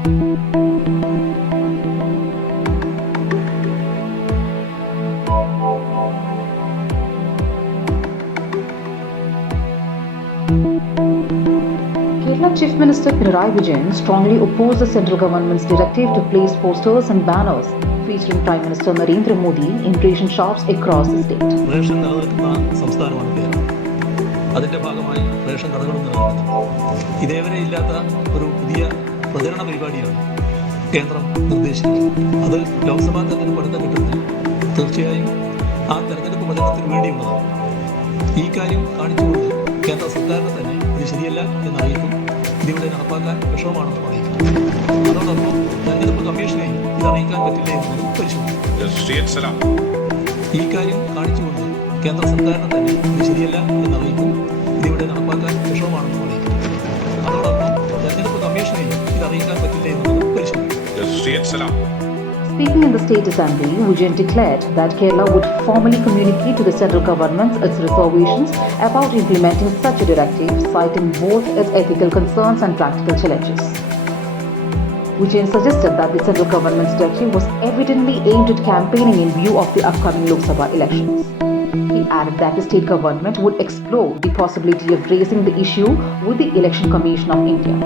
Kerala Chief Minister Pinarayi Vijayan strongly opposed the central government's directive to place posters and banners featuring Prime Minister Narendra Modi in ration shops across the state. Ration നിലനിൽക്കുന്ന സംസ്ഥാനമാണ് കേരളം. അതിൻ്റെ ഭാഗമായി റേഷൻ കടകളും നിലനിൽക്കുന്നു. ഇതേവരെ ഇല്ലാത്ത ഒരു പുതിയ പ്രചരണ പരിപാടിയാണ് കേന്ദ്രം നിർദ്ദേശിക്കുന്നത്. അത് ലോക്സഭാ തെരഞ്ഞെടുപ്പ് അടുത്ത ഘട്ടത്തിൽ തീർച്ചയായും ആ തെരഞ്ഞെടുപ്പ് പ്രചരണത്തിന് വേണ്ടിയുള്ളതാണ്. ഈ കാര്യം കാണിച്ചുകൊണ്ട് കേന്ദ്ര സർക്കാരിനെ തന്നെ ഇത് ശരിയല്ല എന്നറിയിക്കും, ഇതിവിടെ നടപ്പാക്കാൻ വിഷമമാണെന്ന് അറിയിക്കും. അതോടൊപ്പം തെരഞ്ഞെടുപ്പ് കമ്മീഷനെയും ഇത് അറിയിക്കാൻ പറ്റില്ല എന്നതും പരിശോധിക്കും. ഈ കാര്യം കാണിച്ചുകൊണ്ട് കേന്ദ്ര സർക്കാരിനെ തന്നെ ഇത് ശരിയല്ല എന്നറിയിക്കും, ഇതിവിടെ നടപ്പാക്കാൻ വിഷമമാണെന്ന് അറിയിക്കും. അതോടൊപ്പം തെരഞ്ഞെടുപ്പ് കമ്മീഷനെയും ഇത് അറിയിക്കാൻ പറ്റില്ല എന്നതും പരിശോധിക്കും. Speaking in the State Assembly, Vijayan declared that Kerala would formally communicate to the central government its reservations about implementing such a directive, citing both its ethical concerns and practical challenges. Vijayan suggested that the central government's directive was evidently aimed at campaigning in view of the upcoming Lok Sabha elections. He added that the state government would explore the possibility of raising the issue with the Election Commission of India.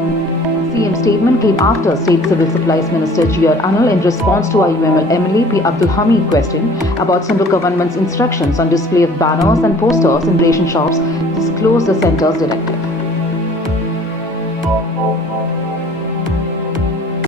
CM statement came after State Civil Supplies Minister G.R. Anil in response to IUML MLA P. Abdul Hamid question about central government's instructions on display of banners and posters in ration shops disclosed the centre's directive.